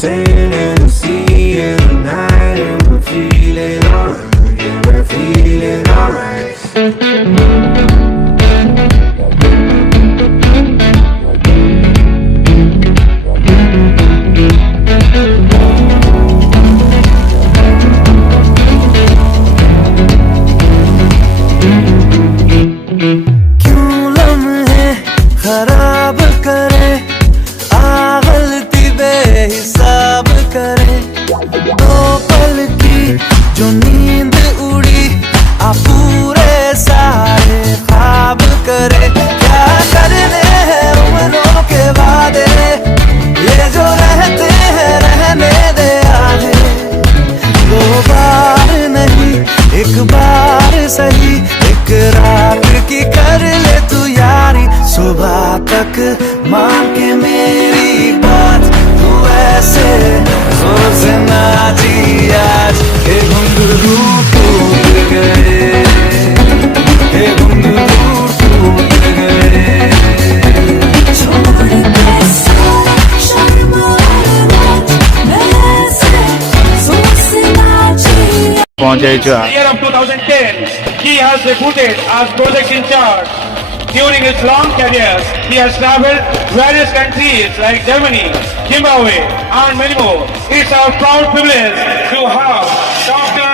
sand and the sea and the night, and we're feeling alright. Yeah, we're feeling alright. क्यों लम्हे खराब करे, आ गलती बेहिसाब करे, दो पल की जो नींद उड़ी, आ पूरे सारे ख्वाब करे। क्या करने हैं उम्रों के वादे, ये जो रहते हैं रहने दे आधे। दो बार नहीं एक बार सही, एक रात की कर ले तू यारी। सुबह तक मान के मेरी बात, तू ऐसे जोर से नाची आज के घुंघरू टूट गए, के घुंघरू टूट गए। Year of 2010, he has debuted as project in charge. During his long career, he has traveled various countries like Germany, Zimbabwe, and many more. It's our proud privilege to have Dr.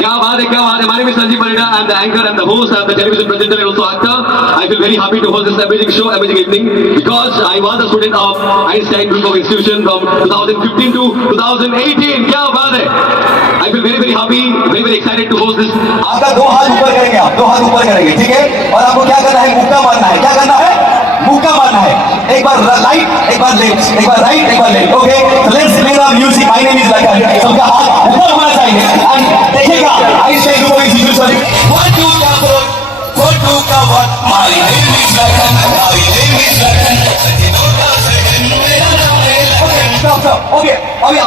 क्या बात है। My name is Sanjeev Parida. I am the anchor, I am the host, I am the television presenter and also actor. I feel very happy to host this amazing show, amazing evening, because I was a student of Einstein Group of Institution from 2015 to 2018. क्या बात है। I feel very happy, very excited to host this. आपका दो हाथ ऊपर करेंगे, आप दो हाथ ऊपर करेंगे, ठीक है। और आपको क्या करना है, मुक्का मारना है। क्या करना है, मुक्का मारना है। एक बार राइट, एक बार लेफ्ट, एक बार राइट, एक बार left. Okay, so let's play the music. My name is Lakan. सबका हाथ ऊपर होना चाहिए। And देखिएगा, Einstein Group of Institution. What do का what? My name is Lakan. My name is Lakan. Stop. Okay, अभी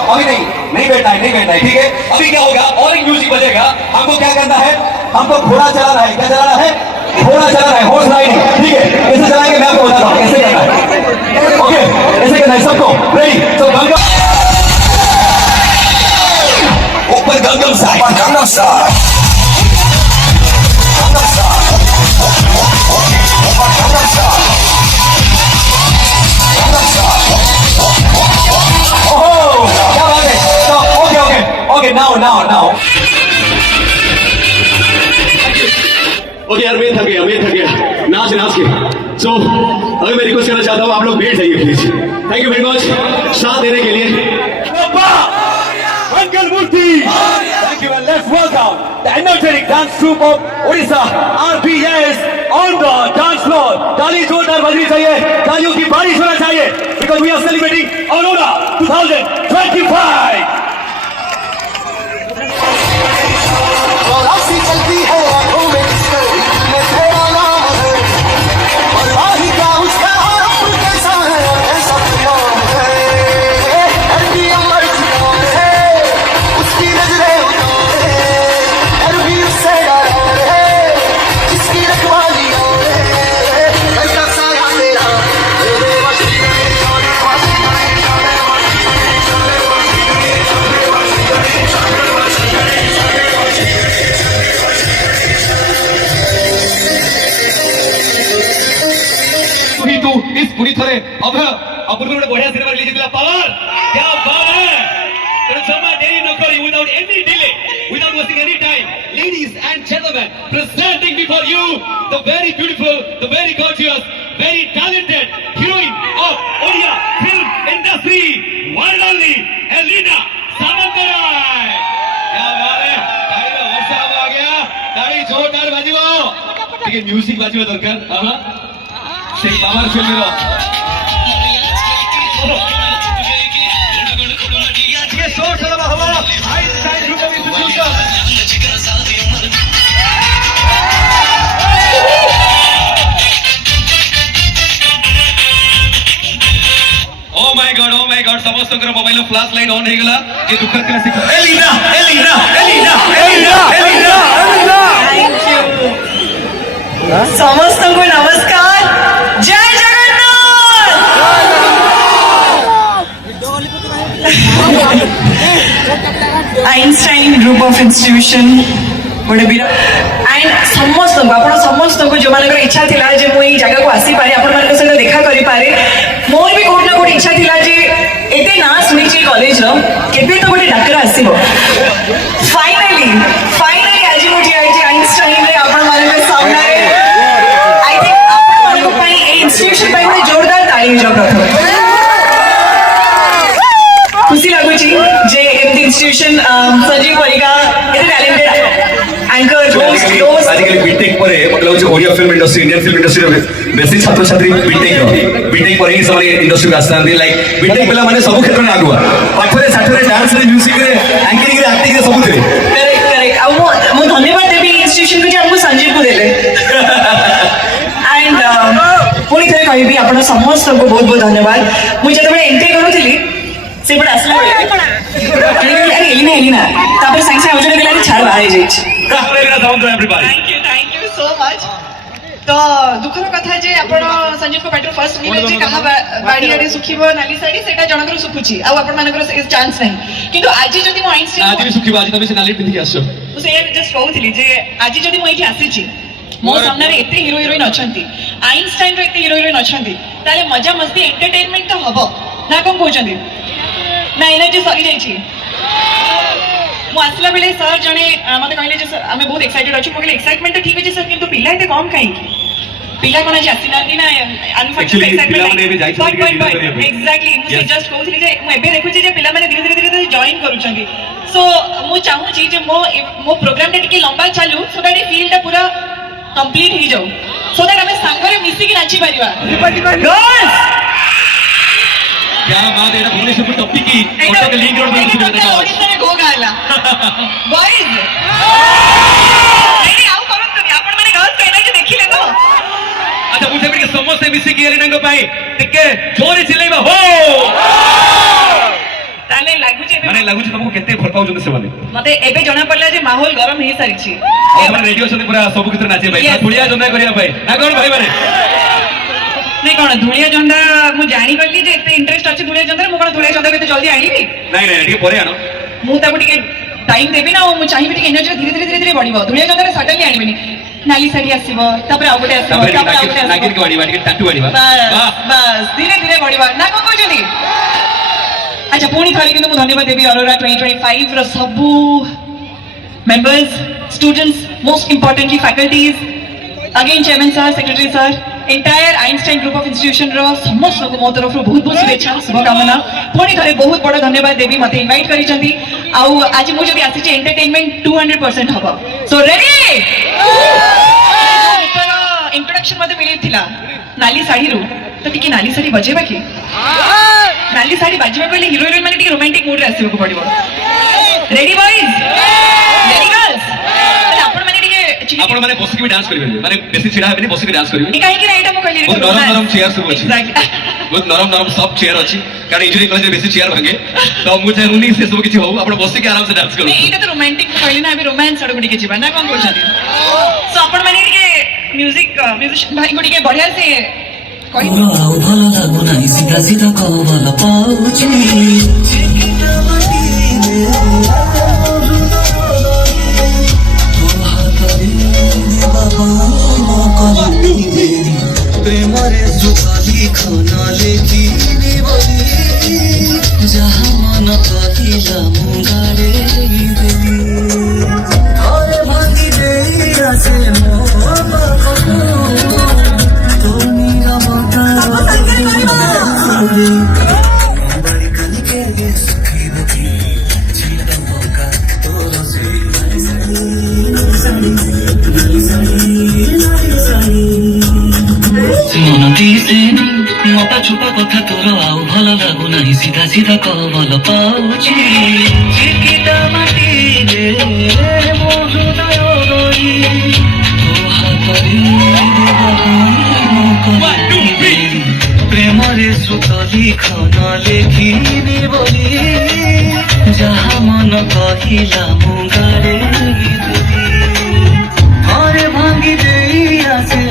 नहीं बैठना है, ठीक है। अभी क्या होगा, और एक म्यूजिक बजेगा। हमको क्या करना है, हमको घोड़ा चलाना है। क्या चलाना है, घोड़ा चलाना है, हॉर्स राइडिंग, ठीक है। कैसे चलाएंगे मैं आपको बताता हूँ, कैसे करना है। ओके, ऐसे करना है सबको। रेडी, तो ऊपर गंगम साइड, गंगम साइड, ओह क्या बात है। तो ओके नाउ ओके यार, मैं थक गया नाच के। सो अभी मैं रिक्वेस्ट करना चाहता हूँ, आप लोग बैठ जाइए please. Thank you very much साथ देने के लिए। Uncle Murthy, thank you, and let's welcome the energetic dance troupe of Odisha, RBS, on the dance floor. ताली जोरदार बजनी चाहिए, तालियों की बारिश होना चाहिए, because we are celebrating Aurora 2025. चलती है आंखों में तेरा नाम है, और राही का उसका रूप कैसा है, ऐसा नाम है, हड्डी अमर नाम है, उसकी नजरें उतार है, डर भी उससे डर है, जिसकी रखवाली है, कैसा साया तेरा, तेरे वश इस पूरी तरह अपन बढ़िया सिनेमा रिलीज दिला पावर। क्या बात है। तो जमा देरी न करी, without any delay, without wasting any time, ladies and gentlemen, presenting before you the very beautiful, the very gorgeous, very talented heroine of Odia film industry, one and only Elena Samantarai. क्या बात है। ताली का वर्षा आ गया, ताली जोरदार बाजियो। ठीक है, म्यूजिक बाजियो दरकार। সেই পাওয়ার ফিল্মের oh my god ସମସ୍ତଙ୍କର ମୋବାଇଲ ଫ୍ଲାଶ ଲାଇଟ ଅନ୍ ହେଇଗଲା। ଯେ ଦୁଃଖ କ୍ଲାସିକ ଏଲିନା समस्त को नमस्कार जय Jagannath Einstein group of institution गोटे बीर एंड समस्त को जो मान इच्छा थिला जे मु एई जगह को आसी पारे आपण मान सहित देखा करि पारे मोर भी कोट ना कोट इच्छा थिला जे एते ना सुनी छि कॉलेज रो केबे तो गोटे डाकरा आसीबो फाइनली आज मु जे आइंस्टाइन रे आपण मान सामने आई थिंक आपण मान को पई ए इंस्टीट्यूशन पई में जोरदार ताली जो प्रथम खुशी लागु छि जे एमती इंस्टीट्यूशन संजीव परिका एते टैलेंटेड एंकर दोस्त आजिकल बीटेक पर मतलब जो Odia film industry Indian film industry basic छात्र छात्री बीटेक पर ही सब इंडस्ट्री में आसान लाइक बीटेक पिला माने सब क्षेत्र में आगुआ पाठरे साठरे डांस रे म्यूजिक रे एंकरिंग रे एक्टिंग रे सब थे करेक्ट अब मु धन्यवाद देबी इंस्टीट्यूशन को जे हमको संजीव को देले एंड पुणी थे कहबी आपण समस्त को बहुत बहुत धन्यवाद मु जते बळे एंट्री करूथिली से बड़ा असला अरे एलिना तापर संग से आवजने गेला छाड़ बाहर जाई थैंक यू सो मच तो दुखर कथा जे आपण संजीव को बैटर फर्स्ट मिले जे कहा बाड़ी आडे सुखिबो नाली साडी सेटा जनकर सुखुची आ आपण मानकर चांस नहीं किंतु आज जदी मो आइंस्टाइन आज भी सुखिबो आज तमे से नाली पिंधि आसो मु से जस्ट कहउथिली जे आज जदी मो एठी आसीची मो सामने रे एते हीरो हीरोइन अछंती आइंस्टाइन रे एते हीरो हीरोइन अछंती ताले मजा मस्ती एंटरटेनमेंट तो हबो ना कोन कहउचंदी ना एनर्जी सरी जाई छी मु आसला बेले सर जने मते कहले जे सर हमें बहुत एक्साइटेड अछि मोके एक्साइटमेंट तो ठीक अछि सर किंतु पिला एते कम काई पिला कोना जे आसिनांती ना अनफॉर्चूनेट एक्साइटमेंट एग्जैक्टली मु जस्ट कहउथली जे मु एबे देखु जे पिला माने धीरे धीरे जॉइन करूछंती सो मु चाहू छी जे मो प्रोग्राम टा टिके लंबा चालू सो दैट फील टा पूरा कंप्लीट ही जाऊ सो दैट हमें संगरे मिसी के नाची परिवा गर्ल्स क्या बात है भुवनेश्वर को टॉपिक की फोटो के लिंक जोड़ दो ओडिसा रे गो गाला बॉयज नहीं आउ करन तो आपण माने गर्ल्स कहना जे देखिले तो अच्छा मुझे भी समस्त मिसी की एलिना पाई टिके जोरे चिल्लाइबा हो ताले लागु जे माने लागु तुमको केते भल पाउ जने से माने मते एबे जणा पड़ला जे माहौल गरम हे सारी छी अपन रेडियो से पूरा सब कितर नाचे भाई पुलिया जंदा करिया भाई ना कोन भाई माने नहीं कौन धुलिया जंदा मु जानी करली जे एते इंटरेस्ट अछि धुलिया जंदा मु कोन धुलिया जंदा केते जल्दी आनीबी नहीं नहीं ठीक परे आनो मु ताको टिके टाइम देबी ना मु चाहिबी टिके एनर्जी धीरे धीरे बढ़िबो धुलिया जंदा सडनली आनीबेनी नाली साड़ी आसीबो तापर आ गोटे आसीबो तापर आ गोटे नागिन के बढ़िबा टिके टाटू बढ़िबा बस धीरे धीरे बढ़िबा ना कोन कहजनी अच्छा पुणी थाली किंतु मु धन्यवाद देबी अरोरा 2025 रो सबु members students most importantly faculties again chairman sir secretary sir entire Einstein group of institution रो समस्त को मो तरफ बहुत बहुत शुभेच्छा शुभकामना पुणी थारे बहुत बड़ धन्यवाद देबी मते इनवाइट करी चंती आउ आज मु जदी आसी एंटरटेनमेंट 200% हबो सो रेडी इंट्रोडक्शन मते मिली थिला नाली साड़ी रो तो टिके नाली साड़ी बजेबा की नाली साड़ी बाजिबा पहिले हीरो हीरोइन माने टिके रोमांटिक मूड रे आसीबो को पड़िबो रेडी बॉयज रेडी गर्ल्स आपण माने टिके आपण माने बसी के डांस करिवे माने बेसी छिडा हेबनी बसी के डांस करिवे काहे कि एटा मु कहली बहुत नरम नरम चेयर सब अछि बहुत नरम नरम सब चेयर अछि कारण इंजीनियरिंग कॉलेज में बेसी चेयर भांगे तो मु चाहूनी से सब किछि हो आपण बसी के आराम से डांस करू एटा तो रोमांटिक कहली ना अभी रोमांस सडो टिके छिबा ना कोन कहछथि सो आपण माने टिके म्यूजिशियन भाई को टिके बढ़िया से कहि ଆଉ ଭଲ ଲାଗୁନାହିଁ ସିଧା ସିଧା କବଲ ପାଉଛି ପ୍ରେମରେ ସୁଖାଲି ଖନା ଲେଖିବି ବୋଲି ଯାହା ମନ କହିଲା ମୁଁ ଗାଡ଼େଇ ଦେଲି ଘରେ ଭାଙ୍ଗି ଦେଇ ଆସେ ମୋ ପାଖକୁ मोटा छुपा कथा तोर आउ भल लागु नाही सीधा सीधा कबल पाउची चिकिटा माटी रे मो हृदय गई तो हातरी प्रेम रे सुख लिखन लेखिनी बोली जहा मन कहिला मु गारे घरे भांगी देई आसे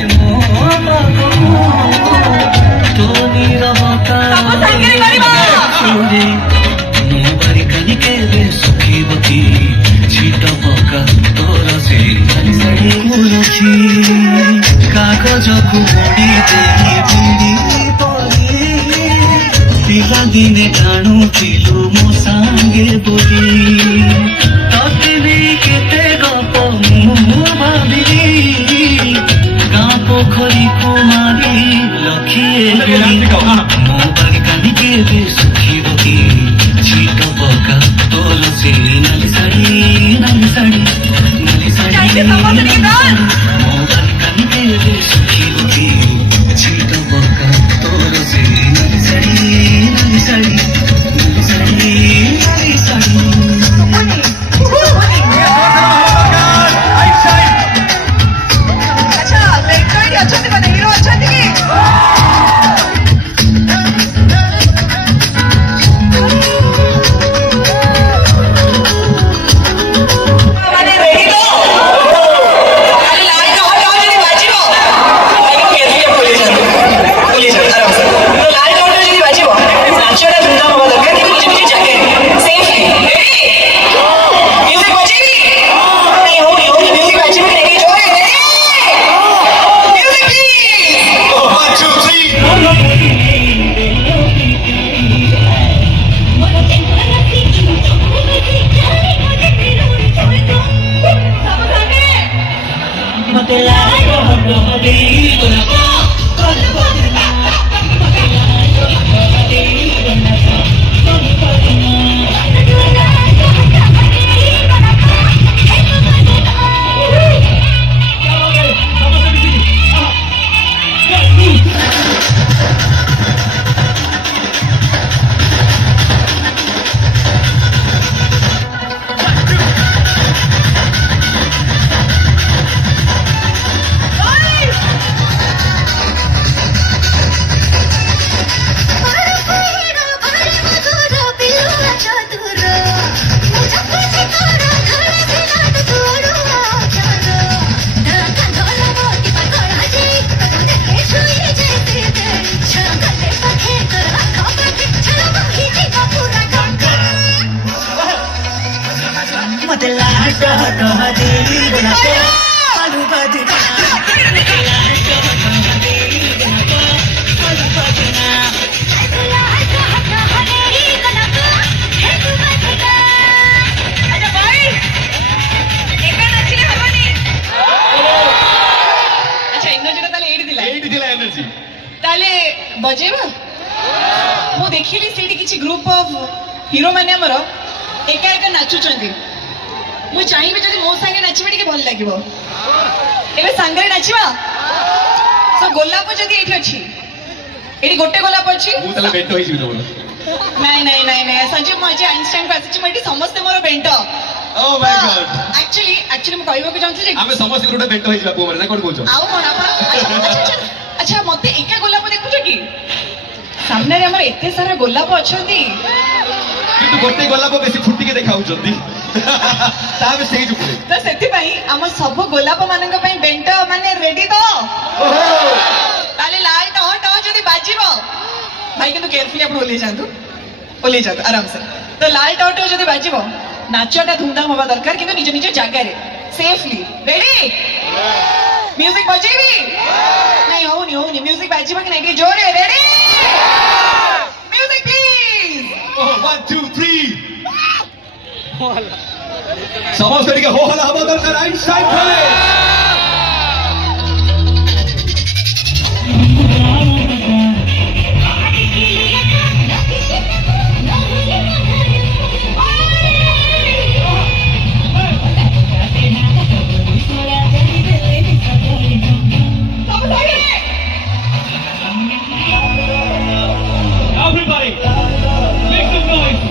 କାଗଜକୁ ମୋଡ଼ି ଦେଇ ଭିଡ଼ି ପରି ପିଲାଦିନେ ଟାଣୁଥିଲୁ ମୋ ସାଙ୍ଗେ ବୋଲି ତତେ ନେଇ କେତେ ଗପ ମୁଁ ଭାବିଲି ଗାଁ ପୋଖରୀକୁ ମାରି ଲକ୍ଷିଏ ମୋ ବାରିକାନି କେବେ ଶୁଖିବ କି ଛିଟ ପକା ତୋର ସେ ନାଲି ଶାଢ଼ୀ ନାଲି ଶାଢ଼ୀ ନାଲି ଶାଢ଼ୀ ମୋ ବାରିକାନି କେବେ ଶୁଖିବ କି ଛିଟ ପକା ତୋର ସେ ନାଲି ଶାଢ଼ୀ ନାଲି ଶାଢ଼ୀ ନାଲି ଶାଢ଼ୀ ନାଲି ଶାଢ଼ୀ ଆଚ୍ଛା ଲେଖକ ଏଠି ଅଛନ୍ତି ମାନେ ହିରୋ ଅଛନ୍ତି କି? ମାନେ ready ତ? ଖାଲି light on ଯଦି ବାଜିବ, ଭାଇକୁ କେତେ ଭୁଲିଯାଆନ୍ତୁ, ଆରାମସେ। ତ light on ଯଦି ବାଜିବ, ନାଚଟା ଧୁମଧାମ ହବା ଦରକାର, କିନ୍ତୁ ନିଜ ନିଜ ଜାଗାରେ, safely. Ready? Music ବଜେଇବି? ନାଇଁ ହଉନି, music ବାଜିବି ନାଇଁ, ଜୋରେ, ready? Music please! 1, 2, 3. ମତେ ଲାଗିବ ଦେଇ ଗୋଲାପ मते लाट हटवा देई गोलाप आलू बजना मते लाट हटवा देई गोलाप आलू बजना ଆଚ୍ଛା ଭାଇ ଏକା ନାଚିଲେ ହବନି। ଆଚ୍ଛା ଏନର୍ଜିଟା ତାହେଲେ ଏଇଠି ଥିଲା। ଏଇଠି ଥିଲା ଏନର୍ଜି। ତାହେଲେ ବଜେଇବ? ମୁଁ ଦେଖିଲି ସେଇଠି କିଛି ଗ୍ରୁପ ଅଫ୍ ହିରୋ ମାନେ ଆମର ଏକା ଏକା ନାଚୁଛନ୍ତି। ମୁଁ ଚାହିଁବି ଯଦି ମୋ ସାଙ୍ଗେ ନାଚିବେ ଟିକେ ଭଲ ଲାଗିବ। ଏବେ ସାଙ୍ଗରେ ନାଚିବା? ସୋ ଗୋଲାପ ଯଦି ଏଇଠି ଅଛି, ଏଇଠି ଗୋଟେ ଗୋଲାପ ଅଛି। ମୁଁ ତାହେଲେ ବେଣ୍ଟ ହେଇଯିବି ତମର। ନାଇଁ ନାଇଁ ନାଇଁ ନାଇଁ ସଞ୍ଜୀବ, ମୁଁ ଆଜି ଆଇନଷ୍ଟାଇନକୁ ଆସିଛି, ମୁଁ ଏଠି ସମସ୍ତେ ମୋର ବେଣ୍ଟ। ଓ ମାଇ ଗଡ୍। ଆକ୍ଚୁଆଲି ମୁଁ କହିବାକୁ ଚାହୁଁଛି ଯେ ଆମେ ସମସ୍ତେ ଗୋଟେ ବେଣ୍ଟ ହେଇଯିବା ପୁଅ ମାନେ, ନା କଣ କହୁଛ? ଆଉ କଣ ଆପଣ ଆଚ୍ଛା ମତେ ଏକା ଗୋଲାପ ଦେଖୁଛ କି? ସାମ୍ନାରେ ଆମର ଏତେ ସାରା ଗୋଲାପ ଅଛନ୍ତି, କିନ୍ତୁ ଗୋଟେ ଗୋଲାପ ବେଶୀ ଫୁଟିକି ଦେଖାଉଛନ୍ତି। ତା ବି ସେଇ ଯୁଗରେ ତ ସେଥିପାଇଁ ଆମ ସବୁ ଗୋଲାପ ମାନଙ୍କ ପାଇଁ ବେଣ୍ଟ ମାନେ ରେଡି ତ? ତାହେଲେ ଲାଇଟ୍ ହଟ ଯଦି ବାଜିବ, ଭାଇ କିନ୍ତୁ କେୟାରଫୁଲି ଆପଣ ଓହ୍ଲେଇ ଯାଆନ୍ତୁ ଆରାମସେ। ତ ଲାଇଟ୍ ହଟ ଯଦି ବାଜିବ, ନାଚଟା ଧୁମଧାମ ହବା ଦରକାର, କିନ୍ତୁ ନିଜ ନିଜ ଜାଗାରେ ସେଫଲି। ରେଡି? ମ୍ୟୁଜିକ ବଜେଇବି? ନାଇଁ ହଉନି, ମ୍ୟୁଜିକ ବାଜିବ କି ନାଇଁ ଟିକେ ଜୋରେ। ରେଡି? Music please. 1, 2, 3 ସମସ୍ତେ ଟିକେ ହୋ ହଲା ହବା ଦରକାର। ଆଇନଷ୍ଟାଇନ ଖେଳେ। Everybody, make some noise.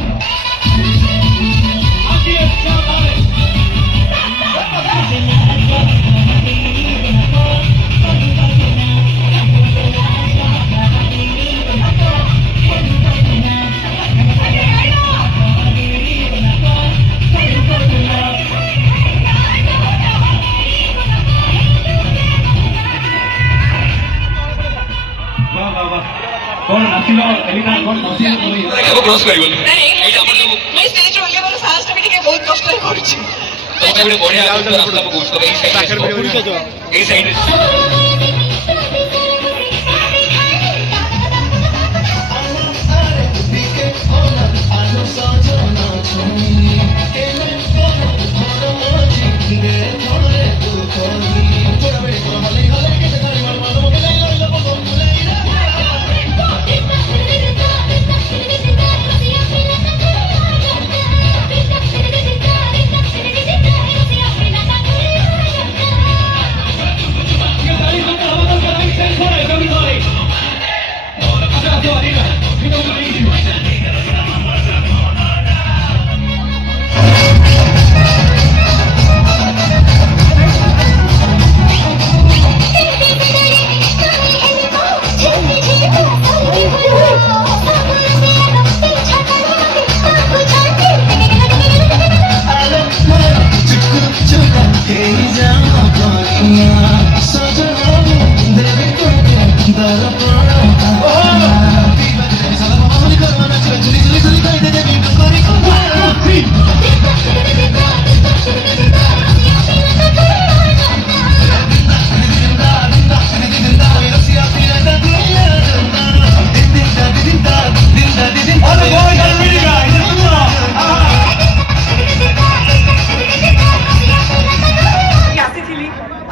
कौन नाचिलो एलिका कौन नाचिलो क्रॉस करिवल ନାଇଁ, ଏଇଟା ଆମର ସବୁ ମୁଁ ଷ୍ଟେଜ ଓହ୍ଲେଇବାର ସାହସଟା ବି ଟିକେ ବହୁତ କଷ୍ଟରେ କରୁଛି। ଗୋଟେ ବଢିଆ ରାସ୍ତା ପକଉଛୁ ଏଇ ସାଇଡରେ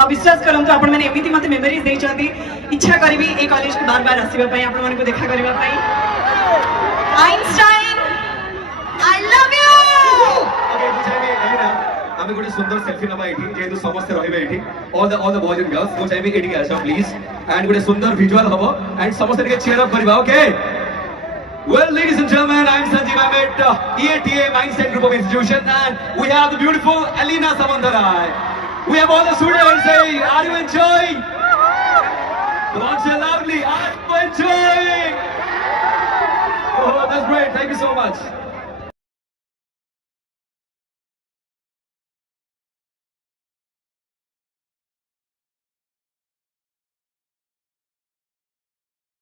विश्वास करंतु आपण माने एमिति मते मेमोरीज देई चंदी इच्छा करबी ए कॉलेज को बार बार आसीबा पई आपण मानको देखा करबा पई Einstein I love you okay बुझाइबे एलिना आमे गोटे सुंदर सेल्फी नबा एठी जेतु समस्त रहिबे एठी all the boys and girls बुझाइबे एठी आछो प्लीज एंड गोटे सुंदर विजुअल हबो एंड समस्त के चीयर अप करबा okay Well, ladies and gentlemen, I'm Sanjeev. I'm at EATA Mindset Group of Institution, and we have the beautiful Alina Samandarai. We have all the students. Say, are you enjoying? Come on, say loudly. Are you enjoying? Oh, that's great. Thank you so much.